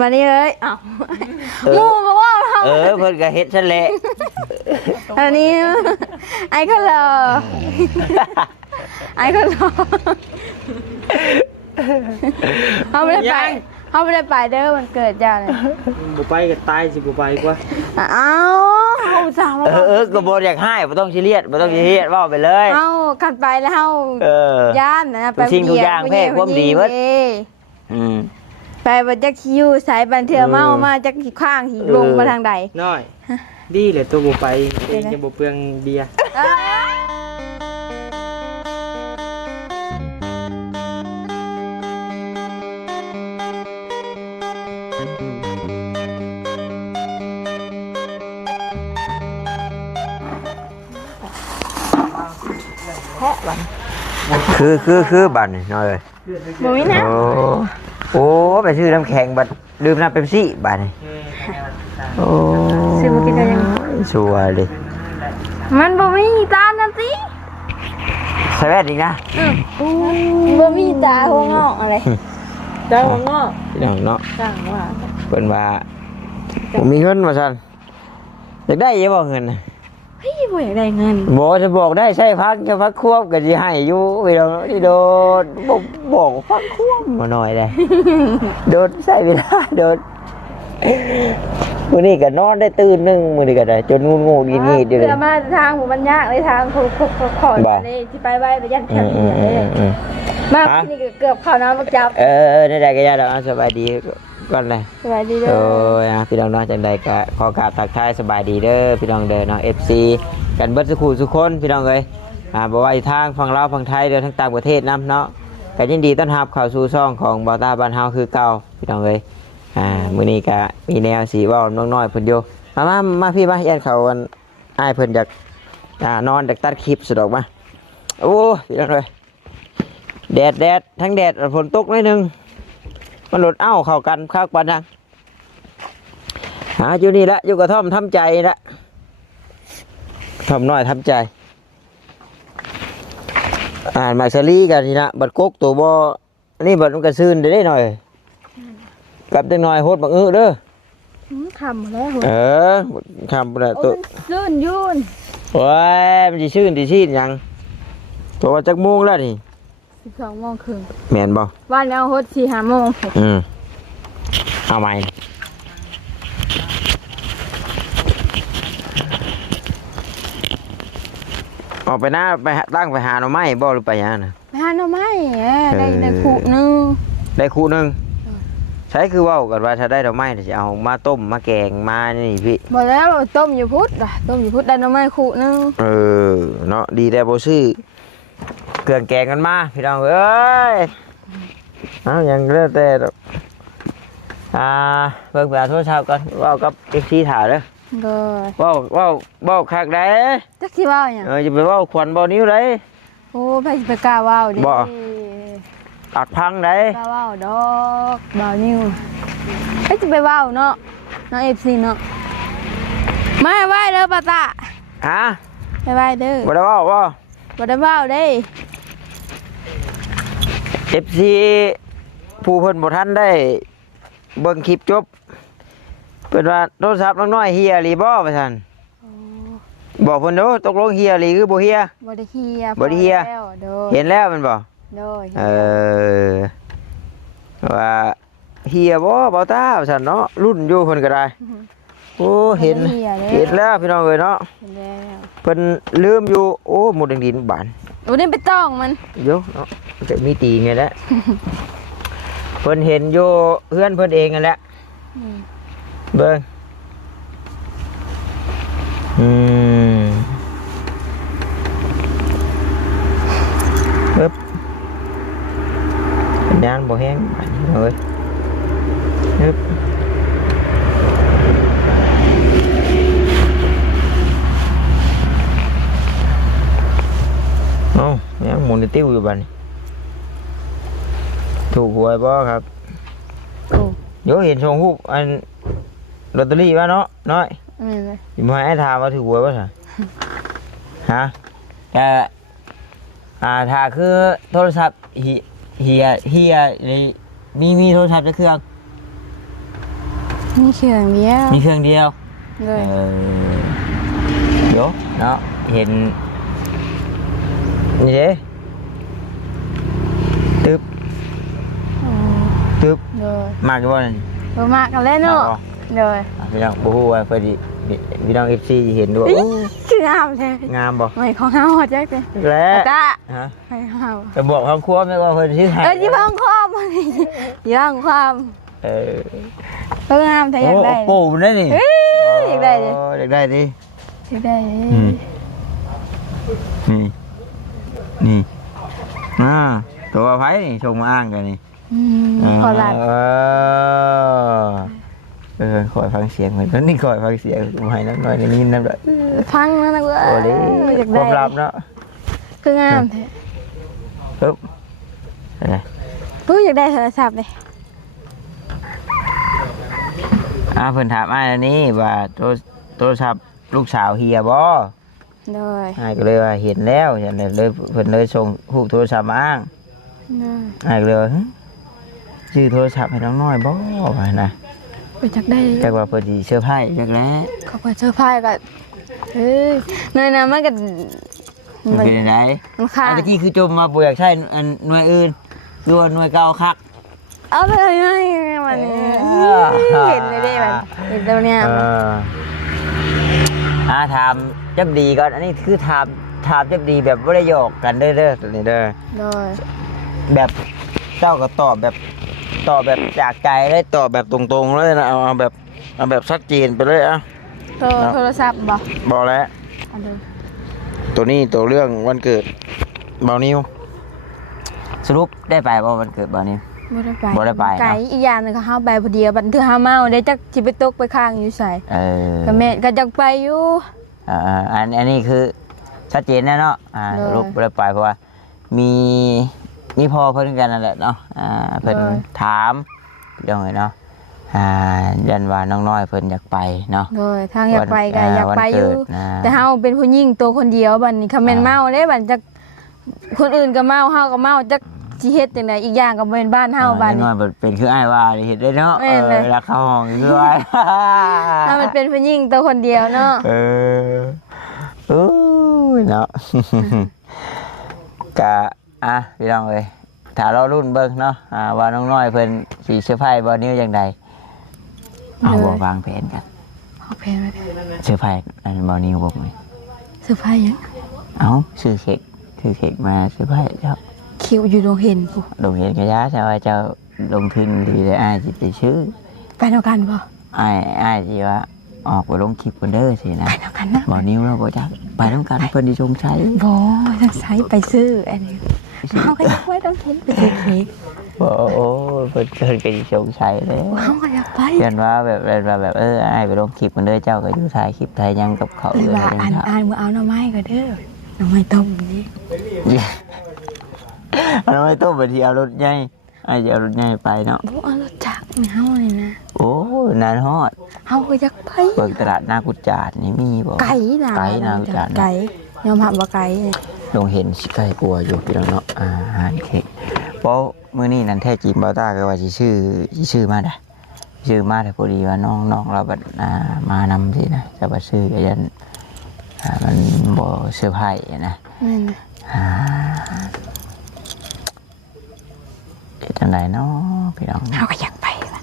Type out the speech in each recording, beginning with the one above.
มานี่เลยอ้าวงูมาว่าเรา เพิ่นก็เฮ็ดซะแหละ อันนี้ไอ้ก็รอไอ้ก็รอเขาไม่ได้ไปเขาไม่ได้ไปเด้อมันเกิดจ้าเลย บ่ไปก็ตายสิบ่ไปกว่า อ้าวเขาสาวมา ก็บ่อยากให้บ่ต้องซีเรียสเว้าไปเลย เขาขัดไปแล้วเขาย่านนะไป ทุกอย่างแพ้ความดีเบิดไปบัดจักคิวสายบันเทือเมามาจักขี้ข้างหิลงมาทางใด น้อยดีเลยตัวบ่ไปจะบ่เปลืองเบียร์คือบัดนี่น้อยเอ้ย บ่มีนะ โอ้ไปซื้อน้ำแข็งบัดดื่มน้ำเป๊ปซี่บัดนี่โอ้ ซื้อมากินได้ยัง สวยดิ มันบ่มีตานั่นสิ ใส่แว่นอีกนะ บ่มีตาหัวงอกอะไรตาหัวงอก พี่น้องเนาะ จังว่า เพิ่นว่าผมมีเงินว่าซั่นอยากได้ยังบ่เงินน่ะ เฮ้ยบ่อยากได้เงิน บ่จะบอกได้ใช้พักจะพักควบก็สิให้อยู่พี่น้องที่โดนบอกพักควบมาหน่อยเลยโดนใส่เวลาโดนมื้อนี้ก็นอนได้ตื่นนึงมื้อนี้ก็ได้จนงูๆงีดๆอยู่เลย เพื่อมาทางหมู่มันยากเลยทางขอเลยสิไปไว้ไปยันแถวนี้เลยมาที่นี่เกือบเข้าน้ำบักจับ ได้ก็อย่าดอกสบายดีก่อนเลย สวัสดีเด้อ โอ้ยพี่น้องเนาะจังใดก็ขอกราบทักทายสบายดีเด้อพี่น้องเด้อเนาะ FC กันเบิดสุขุทุกคนพี่น้องเอ้ยบ่ว่าทางฝั่งลาวฝั่งไทยเด้อทั้งต่างประเทศนำเนาะก็ยินดีต้อนรับเข้าสู่ช่องของบ่าวตาบ้านเฮาคือเก่าพี่น้องเอ้ยมื้อนี้ก็มีแนวสิเว้าน้อยๆเพิ่นอยู่มาพี่มาแย่นเขากันอ้ายเพิ่นอยากนอนอยากตัดคลิปสุดออกมาโอ้พี่น้องเอ้ยแดดทั้งแดดฝนตกหน่อยนึงมันหลุดเข้ากันคักปานนั้นอยู่นี่ละอยู่กระท่อมทำใจละทำน้อยทำใจมาซาลีกันนี่นะบัดกกตัวบ่นี่บัดมันกระซื่นได้หน่อยกับจังหน่อยโหดบักเด้อ คำแล้ว คำละตัว ลื่นยุ่น โอ้ยมันสิชื่นสิชีดหยังตัวจักโมงแล้วนี่ 12 โมงครึ่ง แม่นบ่ วันเอาฮด4-5 โมง เอาใหม่ออกไปหน้าไปตั้งไปหาหน่อไม้บ่หรือไปยังนะ ไปหาหน่อไม้ได้คู่นึง ได้คู่หนึงใช้คือเว่ากันว่าถ้าได้หน่อไม้จะเอามาต้มมาแกงมานี่พี่ บ่แล้วต้มอยู่พุทธต้มอยู่พุทธได้หน่อไม้คู่นึง เนาะดีแต่บ่ซื้อเครื่องแกงกันมาพี่น้องเอ้ยเอาอย่างเลือกแต่เบิ่งแบบโทรศัพท์ก่อนเว้ากับ FC ถ่าเด้อ โดย เว้าคักได้ จักสิเว้าหยัง จะไปเว้าขวัญบ่นิ้วได้ โอ้ไปกล้าเว้าดิ ตัดพังได้ กล้าเว้าดอกบ่าวนิ้วจะไปเว้าเนาะน้อง FC เนาะมาไหว้เด้อป้าตา ฮะ ไปไหว้เด้อ บ่ได้เว้าบ่ บ่ได้เว้าเด้ FC ผู้เพิ่นบ่ทันได้เบิ่งคลิปจบเพิ่นว่าโทรศัพท์น้อยๆเฮียหรือบ่ว่าซั่นบอกเพิ่นเด้อตกลงเฮียหรือบ่เฮีย บ่ได้เฮีย บ่ได้เฮีย เห็นแล้วแมันบ่ โดย ว่าเฮียบ่เบาตาว่าซั่นเนาะรุ่นอยู่เพิ่นก็ได้โอ้เห็นแล้วพี่น้องเอ้ยเนาะ เห็นแล้ว เพิ่นลืมอยู่โอ้หมดดินบาน โอ้นี่ไปต้องมัน เดี๋ยวเนาะจะมีตีไงแหละ เพิ่นเห็นอยู่เพื่อนเพิ่นเองนั่นแหละเบิ่งปึ๊บสัญญาณบ่แห้งอันนี้เลยปึ๊บยังหมุนติ้วอยู่บ้านถูกหวยบ่ครับเดี๋ยวเห็นชงฮูบอันลอตเตอรี่ว่าเนาะน้อยอยู่มาให้ถามว่าถูกหวยป่ะฮะแต่ถ้าคือโทรศัพท์เฮียมีโทรศัพท์จะเครื่อง มีเครื่องเดียว มีเครื่องเดียว เลย เดี๋ยวเนาะเห็นนี่เด้ตึ๊บ อืม ตึ๊บ เลย มากกี่วัน บ่มากกันแล้วเนาะเลย พี่น้องบูฮู้ว่าพอดีพี่น้องFC เห็นด้วย คืองามแท้ งามบ่ ไม่ของเฮาฮอดจักเลย แล้ว ตา ฮะ ให้เฮา จะบอกคำควบไหมว่าเพิ่นที่ไทย ที่พังความที่พังความ เออ เพิ่งงามแต่อยากได้ โอ้ปู่มันได้นี่ อยากได้ดิ อยากได้ดิ อยากได้ดิ นี่นี่ตัวไผ่นี่ชงมาอ้างกันนี่ ขอหลับ คอยฟังเสียงเหมือนกันนี่คอยฟังเสียงผมให้น้ำหน่อยในนี้น้ำหน่อย ฟังนะนะเว้ย โอ้ดิ อยาก ควา ได้ มลับเนาะ คืองามแท้ ปึ๊บอะไร อยากได้โทรศัพท์เลย เพิ่นถามอ้ายอันนี้ว่าโทรศัพท์ลูกสาวเฮียบ่ เลย อ้ายก็เลยว่าเห็นแล้วอย่างนั้นเลยเพิ่นเลยส่งรูปโทรศัพท์มาอ้างอ้ายก็เลยว่าชื่อโทรศัพท์ให้น้องน้อยบ่ว่านะ ไปจักได้ จักว่าเพิ่นสิเซอร์ไพรส์จักแล้ว เขาเปิดเสื้อผ้าก็นั่นนะมันก็ มันเป็นไง มันขาด ตะกี้คือจมมาบ่อยากใช้อันหน่วยอื่นคือว่าหน่วยเก่าคัก เอาเลยไหมมันเห็นเลยได้แบบเห็นตัวเนี้ย ถามจับดีก่อนอันนี้คือถามจับดีแบบบ่ได้หยอกกันเด้อตัวนี้เด้อ เลย แบบเจ้าก็ตอบแบบจากใจเลยตอบแบบตรงๆเลยนะเอาแบบชัดเจนไปเลยอ่ะ โทรศัพท์บอกแล้ว เอาดู ตัวนี้ตัวเรื่องวันเกิดเบานิวสรุปได้ไปบ่วันเกิดเบานิว บ่ได้ไป ไก่อีกอย่างหนึงก็เฮาไปพอดีบันทึกเฮาเมาได้จักสิไปตกไปข้างอยู่ใส่ก็แม่ก็จักไปอยู่ อันนี้คือชัดเจนแน่เนาะสรุปบ่ได้ไปเพราะว่ามีพอเพิ่นกันนั่นแหละเนาะเพิ่นถามเรื่องไงเนาะยันว่าน้องน้อยเพิ่นอยากไปเนาะ โดยทางอยากไปก็อยากไปอยู่ วันเกิด แต่เฮาเป็นผู้หญิงตัวคนเดียวบัดนี้คอมเมนต์เมาเด้บัดจักคนอื่นก็เมาเฮาก็เมาจักสิเฮ็ดจังไดอีกอย่างก็บ่เป็นบ้านเฮาบัด น้ นี้ อยเป็นคืออ้ายว่าเห็นได้เนาะ แม่นเลย รักเข้าห้องคืออ้าย ถ้ามันเป็นผู้หญิงตัวคนเดียวเนาะ เนาะ กะพี่น้องเอ้ยถ้าเรารุ่นเบิ่งเนาะว่าน้องน้อยเพิ่นสิเซอร์ไพรส์บ่นิ้วจังใดเอาบ่วางแผนกัน เอาเพลงไว้ เซอร์ไพรส์อันบ่นิ้วบ่นี่ เซอร์ไพรส์ยัง เอาซื้อเค้กมาเซอร์ไพรส์เจ้า คิวอยู่โรงเห็นผู้ ลงเห็นกระยาใช่ว่าเจ้าลงทุนดีเลยอ้ายสิไปซื้อ ไปเดียวกันบ่ อ้ายสิว่าออกไปลงคลิปกันเด้อสินะ ไปเดียวกันนะ บ่นิ้วเราบ่จักไปนำกันเพิ่นสิสงสัย บ่ทางซ้ายไปซื้ออันนี้เขาก็อยากไว้ต้องเห็นไปซื้อเค้ก บ่โอ้เพิ่นก็สิสงสัยเลย เขาก็อยากไป ยันว่าแบบอ้ายไปลงคลิปกันเด้อเจ้าก็อยู่ถ่ายคลิปถ่ายหยังกับเขา เออว่า จัง อ่านมือเอาหน่อไม้ก็เด้อหน่อไม้ต้มนี่ อันนั้นไม่ต้องไปที่เอารถใหญ่อ้ายจะเอารถใหญ่ไปเนาะ บ่เอารถจักรไม่เฮาเลยนะ โอ้นานฮอด เฮาก็อยากไป เปิดตลาดหน้ากุจจาดนี่มีบ่ ไก่น่ะ ไก่หน้ากุจจาด ไก่ยอมรับว่าไก่เนี่ย ลงเห็นสิไก่กลัวอยู่พี่น้องเนาะอาหารเค้กเพราะมื้อนี้นั่นแท้จริงบ่าวตาก็ว่าสิชื่อมาได้ชื่อมาแต่พอดีว่าน้องเราบัดมานำสินะจะบ่ชื่อก็ยันมันบ่เซอร์ไพรส์นะ นั่นน่ะ จังไดเนาะพี่น้อง เฮาก็อยากไปว่ะ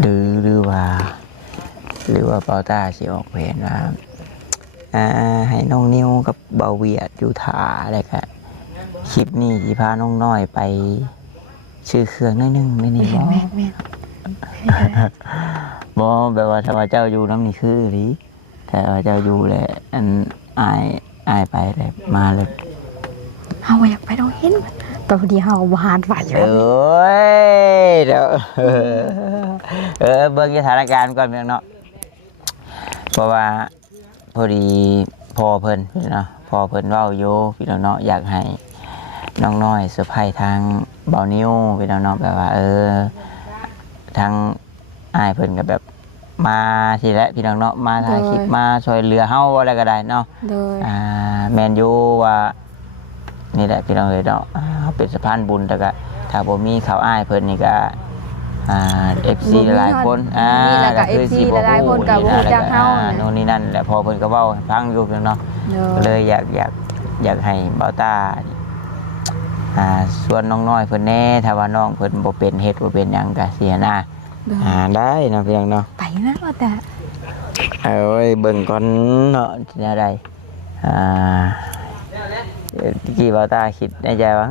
หรือว่าเปาต้าสิออกแผนว่าให้น้องนิวกับเบาเวียดอยู่ท่าอะไรก็คลิปนี้สิพาน้องน้อยไปซื้อเครื่องหนิดนึงได้นี่บ่ แม่น บ่แบบว่าถ้าว่าเจ้าอยู่น้ำนี่คือหรือแต่ว่าเจ้าอยู่แหละอันอายไปเลยมาเลย เฮาก็อยากไปต้องเห็นแต่พอดีเฮาก็บ่หาดไหวอยู่ เอ้ยเดี๋ยวเบิ่งสถานการณ์ก่อนเพียงเนาะเพราะว่าพอดีพอเพิ่นเนาะพอเพิ่นเว้าอยู่พี่น้องเนาะอยากให้น้องน้อยเซอร์ไพรส์ทางเบานิ้วพี่น้องเนาะแบบว่าทางอ้ายเพิ่นก็แบบมาทีละพี่น้องเนาะมาถ่ายคลิปมาช่วยเหลือเฮาอะไรก็ได้เนาะ โดย แมนยูว่านี่แหละพี่น้องเนาะเขาเป็นสะพานบุญแต่ก็ถ้าบ่มีเขาอ้ายเพิ่นนี่ก็ FC หลายคนแล้วก็ FC หลายคนก็บ่ฮู้จักเฮา โน่นนี่นั่นแหละพอเพิ่นก็เว้าให้ฟังอยู่เนาะก็เลยอยากให้เบาตาส่วนน้องน้อยเพิ่นแน่ถ้าว่าน้องเพิ่นบ่เป็นเฮ็ดบ่เป็นหยังก็เสียหน้าได้เนาะเพียงเนาะไปนะว่าแต่เอ้ยเบิ่งก่อนเนาะแนวใดกี่เบาตาคิดในใจว่า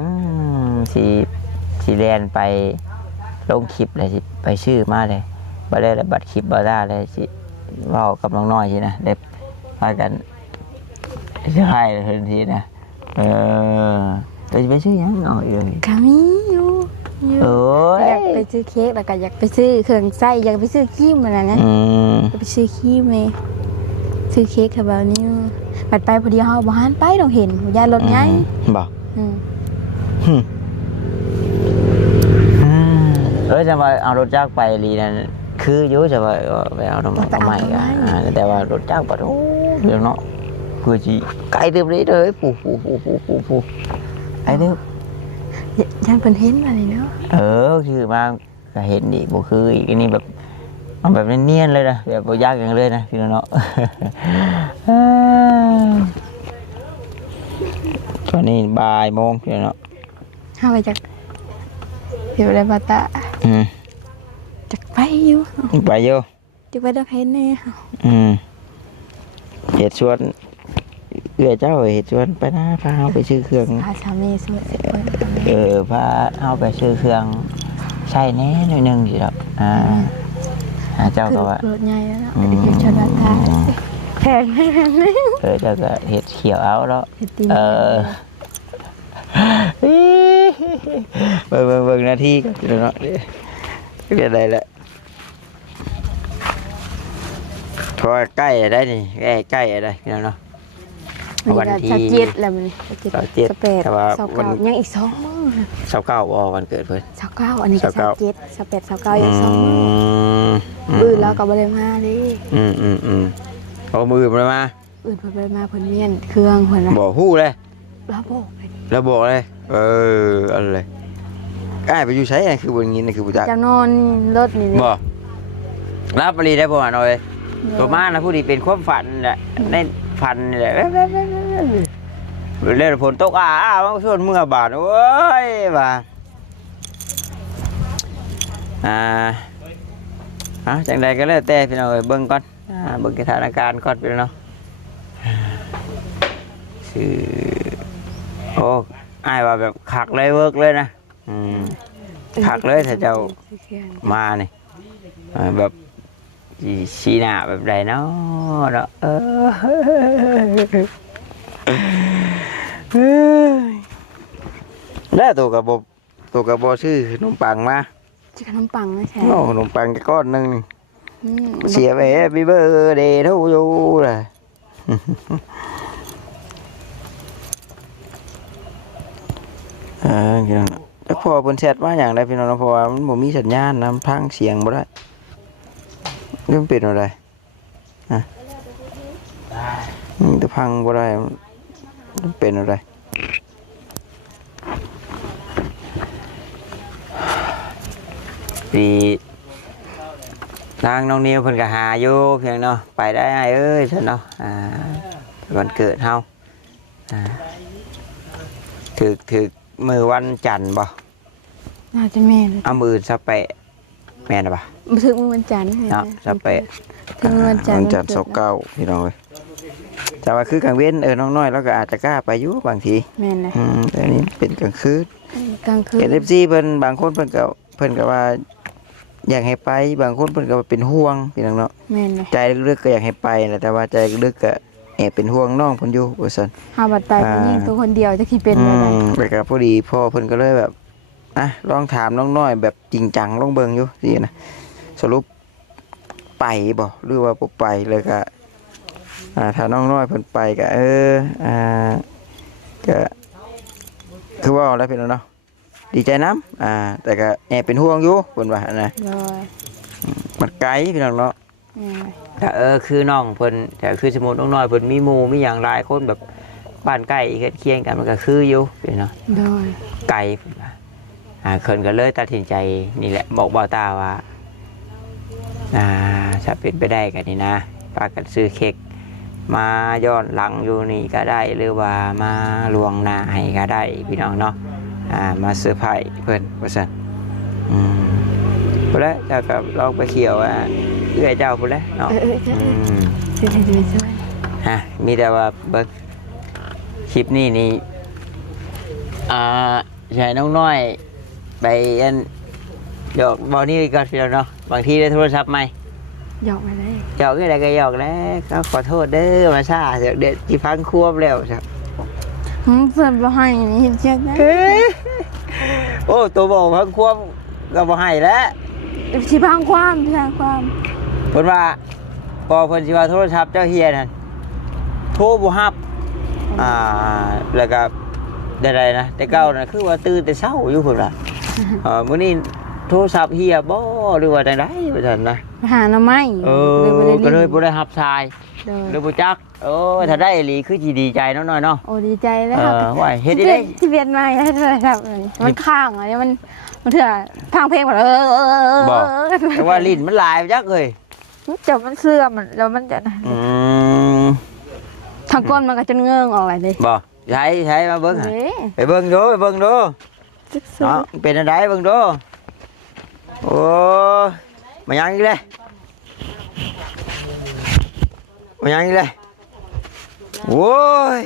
สิเรียนไปลงคลิปเลยสิไปชื่อมาเลยบ่ได้บัตรคลิปเบาตาเลยสิเว้ากับน้องน้อยสินะได้พากันสิให้ทันทีนะจะไปซื้อยังหน่อยเลยก็มีอยู่อยากไปซื้อเค้กแล้วก็อยากไปซื้อเครื่องใส่อยากไปซื้อครีมอะไรนะไปซื้อครีมเลยซื้อเค้กแบบนี้บัดไปพอดีเฮาบ่หันไปต้องเห็นยายรถไงบ่จะมาเอารถจักรไปลีนั่นคืออยู่จะไปเอาทำไมกันแต่ว่ารถจักรปะโอ้เดี๋ยวเนาะคือจีไกลเต็มเลยเลยปูไอ้เด้อยังเป็นเห็นอะไรเนาะคือมาก็เห็นดิบ่คืออีกอันนี้แบบมันแบบเนียนๆเลยนะแบบบ่ยากอย่างเลยนะพี่เนาะตอนนี้บ่ายโมงพี่เนาะเฮาไปจักอยู่ในบ้านตาจักไปอยู่จักไปดอกเห็นแน่เหตุชวนเจ้าเหตุชวนไปนะพาเอาไปซื้อเครื่องพาสามีสวยพาเอาไปซื้อเครื่องใช่แน่หน่อยนึงสิครับเจ้าก็ว่ารถใหญ่แล้วอยู่ชนบ้านตาแพงเจ้าก็เห็ดเขียวเอาแล้วเบิ่งนาทีก็เนาะเรียนอะไรแหละพอใกล้ได้นี่ใกล้อะไรพี่น้องเนาะวันที่27แล้วมัน28ยังอีก2มื้อ29วันเกิดเพิ่น29อันนี้ก็27 29อีก2มื้อมื้อแล้วก็บ่ได้มาเด้เอามือบ่ได้มาอื่นเพิ่นบ่ได้มาเพิ่นเมียนเครื่องเพิ่นบ่ฮู้เลยแล้วบอกเลยอะไรไปอยู่ใช้คือบนงี้นี่คือผู้จักจะนอนรถนี่บ่รับปรีได้บ่หน่อยตัวมานะผู้ดีเป็นความฝันแหละได้ฝันนี่แหละเล่นฝนตกมันชวนเมื่อบาทโอ้ยบ่าจังใดก็แล้วแต่พี่น้องเบิ่งก่อนเบิ่งสถานการณ์ก่อนพี่น้องคือโอ้อ้ายว่าแบบขักเลยเวิร์กเลยนะขักเลยถ้าเจ้ามานี่แบบชีหน้าแบบใดเนาะแล้วตัวกระบอกชื่อขนมปังมาขนมปังไม่ใช่ขนมปังก้อนนึงเสียไปบีเบอร์เดย์เท่าอยู่เลยแล้วพอเพิ่นแชทมาอย่างไรพี่น้องเพราะว่ามันบ่มีสัญญาณนะพังเสียงบ่ได้มันเป็นอะไรจะพังบ่ได้มันเป็นอะไรปีนางน้องนิวเพิ่นก็หาอยู่เพียงเนาะไปได้ฉันเนาะวันเกิดเฮาถึกมือวันจันทร์บ่น่าจะแม่นเอามือสเปะแม่นป่ะถึงมือวันจันทร์เนาะสเปะถึงวันจันทร์29พี่น้องเอ้ยแต่ว่าคือกลางเว้นน้องน้อยแล้วก็อาจจะกล้าไปอยู่บางทีแม่นเลยแต่นี้เป็นกลางคืนFC เพิ่นบางคนเพิ่นก็ว่าอยากให้ไปบางคนเพิ่นก็เป็นห่วงพี่น้องเนาะแม่นเลยใจลึกๆก็อยากให้ไปแต่ว่าใจลึกๆก็แอบเป็นห่วงน้องเพิ่นอยู่ว่าซั่นหาบัดไปเพิ่นยิงตัวคนเดียวจะสิเป็นได้แล้วก็พอดีพ่อเพิ่นก็เลยแบบลองถามน้องน้อยแบบจริงจังลองเบิ่งอยู่สินะสรุปไปบ่หรือว่าบ่ไปเลยก็ถ้าน้องน้อยเพิ่นไปก็ก็คือว่าแล้วพี่น้องเนาะดีใจน้ำแต่ก็แอบเป็นห่วงอยู่เพิ่นว่านะมันไกลพี่น้องเนาะแต่คือน้องเพิ่นแต่คือสมมุติน้องน้อยเพิ่นมีหมู่มีหยังหลายคนแบบบ้านใกล้เคียงกันมันก็คืออยู่พี่น้องไกลเพิ่นว่า เคินก็เลยตัดสินใจนี่แหละบอกบ่าวตาว่าถ้าเป็นไปได้กันนี่นะปากันซื้อเค้กมาย้อนหลังอยู่นี่ก็ได้หรือว่ามาลวงหน้าให้ก็ได้พี่น้องเนาะมาเซอร์ไพรส์เพื่อนว่าซั่นพุ่นแหละเจ้าก็ลองไปเขียวว่าเอื้อยเจ้าพุ่นแหละเนาะช่วย มีแต่ว่าเบิ่งคลิปนี้นี่ใช่น้องน้อยไปอันหยอกบอนี่ก็เดียวเนาะบางทีได้โทรศัพท์ใหม่ หยอกมาได้ หยอกอะไรก็หยอกแล้วก็ขอโทษเด้อมาซาเดี๋ยวที่พังควบแล้วครับ เพื่อนบ่ให้เห็นเชือกนะ โอ้ตัวบอกพังควบก็บ่ให้แล้ว ที่พังความเพิ่นว่าพอเพิ่นสิว่าโทรศัพท์เจ้าเฮียนั่นโทรบ่รับแล้วก็ได้ๆนะแต่เก่าน่ะคือว่าตื่นแต่เช้าอยู่พุ่นล่ะมื้อนี้โทรศัพท์เฮียบ่หรือว่าจังได๋ว่าซั่นนะหาหน่อไม้ก็เลยบ่ได้รับสายหรือบ่จักถ้าได้อีหลีคือสิดีใจน้อยๆเนาะโอ้ดีใจแล้วครับว่าเฮ็ดได้ที่เวียนมาให้โทรศัพท์มันค้างอ่ะมันเถื่อพังเพลงบ่บ่แต่ว่าลิ้นมันหลายจักเอ้ยจบมันเสื่อมแล้วมันจะทางก้นมันก็จะเงื่องออกเลยบ่ใช้มาเบิ่งไปเบิ่งดูเนาะเป็นอะไรเบิ่งดูโอ้มายังอีกเลยโอ้ย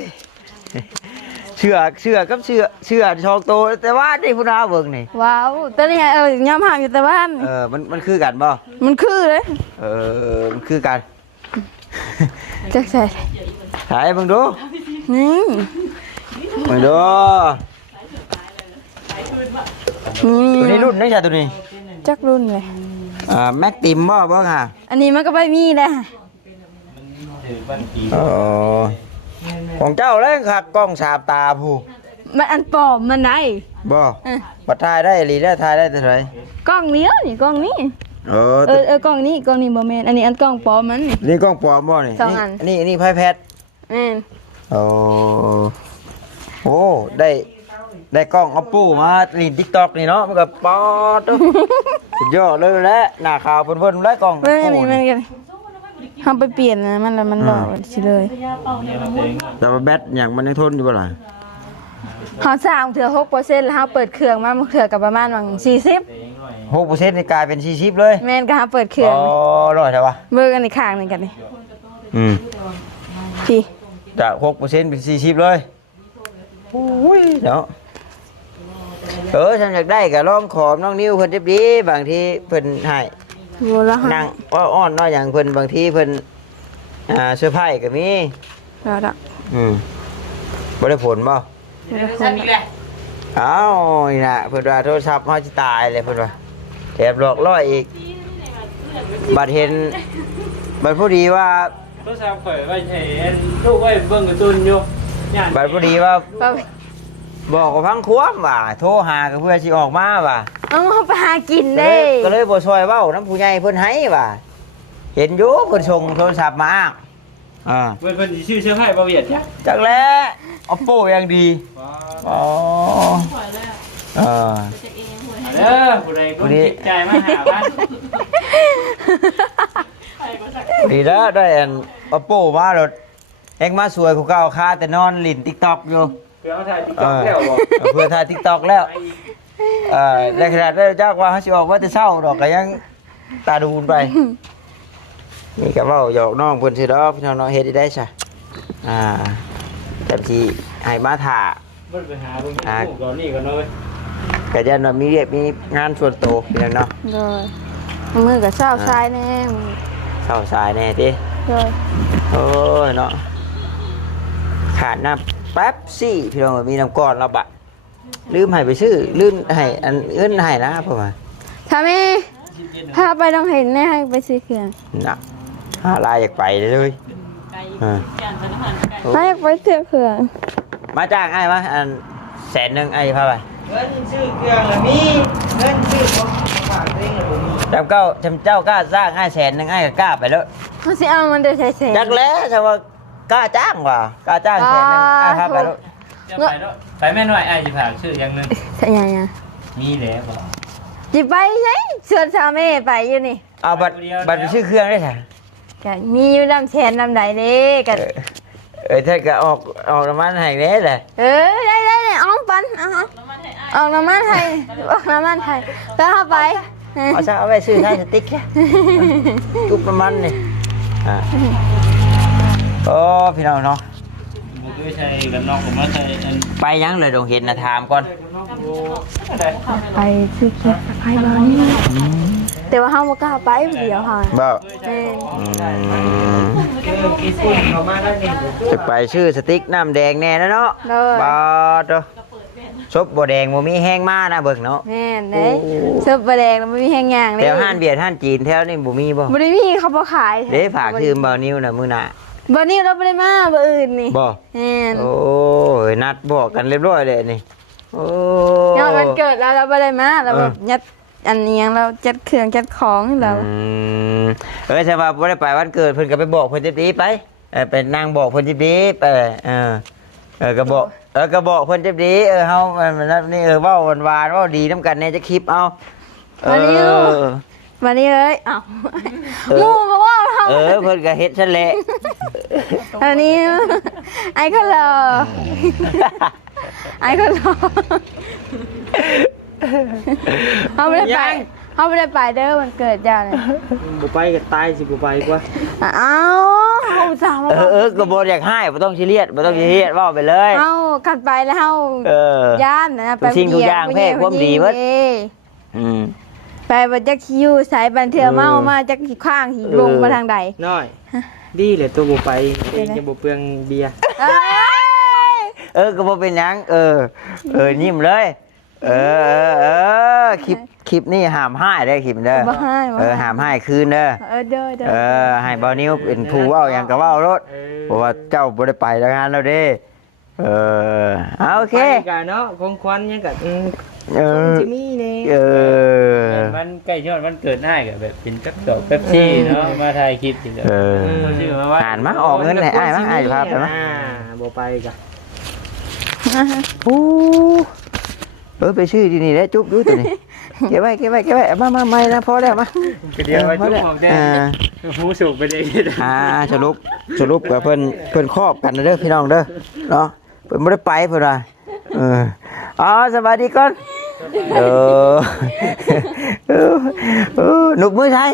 เชื่อกับเชื่อชองโตแต่ว่าได้พุ่นเอาเบิ่งนี่ว้าวตอนนี้ย่ำห่างอยู่แต่บ้านมันคือกันบ่มันคือเลยมันคือกันจักใส่ถ่ายเบิ่งดูนี่เบิ่งดูตัวนี้รุ่นได้ใช่ตัวนี้จักรุ่นเลยแม็กติมบ่ค่ะอันนี้มันก็ไม่มีนะของเจ้าเลยค่ะกล้องสาบตาผู้มันอันปลอมมันไหนบ่บัดถ่ายได้หรือได้ถ่ายได้แต่ไหนกล้องนี้นี่กล้องนี้กล้องนี้บ่แม่นอันนี้อันกล้องปลอมมันนี่กล้องปลอมบ่นี่2อันนี่ไพแพดโอ้ได้กล้อง Oppo มาลีน TikTok นี่เนาะมันก็ปอดสุดยอดเลยแหละหน้าขาวเพิ่นๆแล้วกล้องนี่มันกันทำไปเปลี่ยนนะมันแล้วมันหล่อสิเลยแต่ว่าแบตอย่างมันยังทนอยู่บ่ล่ะเฮาสร้างเถื่อ 6% แล้วเฮาเปิดเครื่องมามันเถื่อกับประมาณว่า40 6%นี่กลายเป็น40เลยแม่นก็เฮาเปิดเครื่องร้อยใช่ป่ะเบิ่งอันนี้ข้างนึงกันนี่พี่จาก 6% เป็น40เลยโอ้ยเนาะฉันอยากได้ก็ลองขอน้องนิ้วเพิ่นดีๆบางทีเพิ่นให้นั่งอ้อนน้อยอย่างเพิ่นบางทีเพิ่นเสื้อผ้าก็มีแล้วล่ะบ่ได้ผลบ่อ้าวนี่น่ะเพิ่นว่าโทรศัพท์เฮาสิตายเลยเพิ่นว่าแถมหลอกล่ออีกบัดเห็นบัดพอดีว่าโทรศัพท์ข่อยไว้ให้ลูกไว้เบิ่งการ์ตูนอยู่บัดพอดีว่าบอกกับพังควมว่าโทรหาก็เพื่อสิออกมาว่าไปหากินเด้ก็เลยบ่ช่วยเว้าน้ำผู้ใหญ่เพิ่นให้ว่าเห็นอยู่เพิ่นส่งโทรศัพท์มาเพิ่นสิชื่อเสื้อผ้าบ่เวียดจักแล้ว Oppo อย่างดีผู้ใดผู้จิตใจมาหาบ้านดีแล้วได้อัน Oppo มาแล้วเอ็งมาสวยกูเก่าค่าแต่นอนลิ้น TikTok อยู่เพื่อถ่าย TikTok แล้วบ่เพื่อถ่าย TikTok แล้วในขณะได้จักว่าเฮาสิออกว่าแต่เช้าดอกก็ยังตาดูนไปนี่ก็เว้าหยอกน้องเพิ่นสิดอกพี่น้องเฮ็ดได้ซะจังสิให้มาถ่าบ่ไปหาเบิ่งตอนนี้ก่อนเนาะก็ยันว่ามีเรียกมีงานส่วนตัวพี่น้องเนาะมือก็เช้าสายแน่เช้าสายแน่ติโอ้ยเนาะขาดน้ำแป๊บซี่พี่น้องมีน้ำก้อนเราบะลืมให้ไปซื้อลืมให้อันเงินให้นะพ่อมาถ้าไม่ถ้าไปต้องเห็นแน่ให้ไปซื้อเครื่องนะลายอยากไปเลยให้ไปซื้อเครื่องมาจ้างไอ้มาอัน100,000ไอ้พาไปเงินซื้อเครื่องละมีเงินซื้อของฝากเองละบ่มีเจ้ากล้าจ้างไอ้100,000ไอ้ก็กล้าไปแล้วเขาสิเอามันได้ใส่จักแล้วใช่ว่ากล้าจ้างว่ะกล้าจ้าง100,000ไอ้พาไปแล้วไปแม่น้อยไอ้สิฝากชื่ออย่างนึงใช่ยัง มีแล้วบ่ จิไปใช่เชิญชาวแม่ไปอยู่นี่ เอาบัตรไปชื่อเครื่องได้ค่ะ ก็มีอยู่น้ำแชนน้ำใดเด้กัน ถ้าก็ออกน้ำมันให้เด้แหละ ได้เอาปันเอาออกน้ำมันไทยออกน้ำมันไทยก็เข้าไป เอาซะเอาไว้ซื้อให้สติ๊กแค่ทุบน้ำมันนี่โอ้พี่น้องเนาะ บ่เคยใช้กันน้องก็มาใช้อัน ไปยังเลยดงเห็นนะถามก่อน ไปซื้อเค้กสักไพ่บ้านี่แต่ว่าเฮาบ่กล้าไปเดียวค่ะ บ่ แม่น กินกุ้งเข้ามาแล้วนี่ จะไปชื่อสติ๊กน้ำแดงแน่นะเนาะ เลย บาดเด้อซบบ่แดงบ่มีแห้งมานะเบิ่งเนาะ แม่นเด้ซุปปลาแดงมันไม่มีแห้งย่างเลย แถวห้านเบียดห้านจีนแถวนี่บ่มีบ่ บ่ได้มีเขาบ่ขาย เด้ฝากชื่อเบานิ้วน่ะมื้อหน้า บ่นี้เราบ่ได้มาบ่อื่นนี่ บ่ แม่น โอ้ยนัดบอกกันเรียบร้อยเลยนี่โอ้ ยอดวันเกิดแล้วเราบ่ได้มาเราแบบยัดอันนี้ยังเราจัดเครื่องจัดของให้เรา ใช่ป่ะบ่ได้ไปวันเกิดเพิ่นก็ไปบอกเพิ่นจะดีไปไปนั่งบอกเพิ่นจะดีไปก็บอกก็บอกเพิ่นจะดีเฮานี่เว้าหวานๆเว้าดีนำกันแน่จะคลิปเอา วันนี้เลยอ้าวหมู่บอกว่าเรา เพิ่นก็เฮ็ดซั่นแหละ อันนี้ไอ้ก็รอไอ้ก็รอเขาไม่ได้ไปเขาไม่ได้ไปเด้อวันเกิดจ้าเนี่ย บ่ไปก็ตายสิบ่ไปกว่า เอ้าเขาอุตส่าห์มาบอก ก็บ่อยากให้บ่ต้องซีเรียสเว้าไปเลย เอ้าขัดไปแล้วเฮาย่านนะ ทุกสิ่งทุกอย่างแพ้ความดีเบิด ไปบัดจักคิวสายบันเทือเมามาจักขี้ข้างหิลงมาทางใด น้อยดีเลยตัวบ่ไปเองจะบ่เปลืองเบียร์ ก็บ่เป็นหยังยิ้มเลยคลิปนี่ห้ามให้ได้คลิปเด้อ บ่ให้ ห้ามให้คืนเด้อ เด้อ ให้บ่นิ้วเป็นผู้เว้าหยังก็เว้ารถเพราะว่าเจ้าบ่ได้ไปแล้วงานแล้วเด้โอเค ไปกันเนาะของขวัญยังก็จะมีนี่มันใกล้ยอดมันเกิดง่ายก็แบบเป็นจักดอกเป๊ปซี่เนาะมาถ่ายคลิปจังได๋ชื่อว่า อ่านมาออกเงินให้อ้ายมาอ้ายภาพไปมั้ย บ่ไปกะ ไปชื่อที่นี่แหละจุ๊บดูตัวนี้เก็บไว้มาใหม่นะพอแล้วมา เดี๋ยวไว้จุ๊บของแดงหูสูบไปเองสรุปกับเพิ่นครอบกันเด้อพี่น้องเด้อเนาะเพิ่นบ่ได้ไปเพิ่นว่าสวัสดีก่อนหนุกมือไทย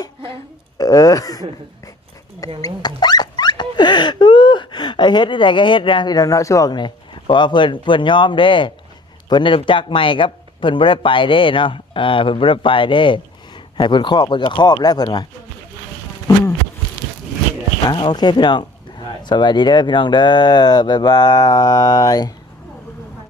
ไอเฮ็ดที่ไหนก็เฮ็ดนะพี่น้องเนาะช่วงนี้เพราะว่าเพิ่นยอมเด้เพิ่นได้รู้จักใหม่ครับเพิ่นบ่ได้ไปเด้เนาะเพิ่นบ่ได้ไปเด้ให้เพิ่นครอบเพิ่นก็ครอบแล้วเพิ่นว่าโอเคพี่น้องสวัสดีเด้อพี่น้องเด้อบ๊ายบาย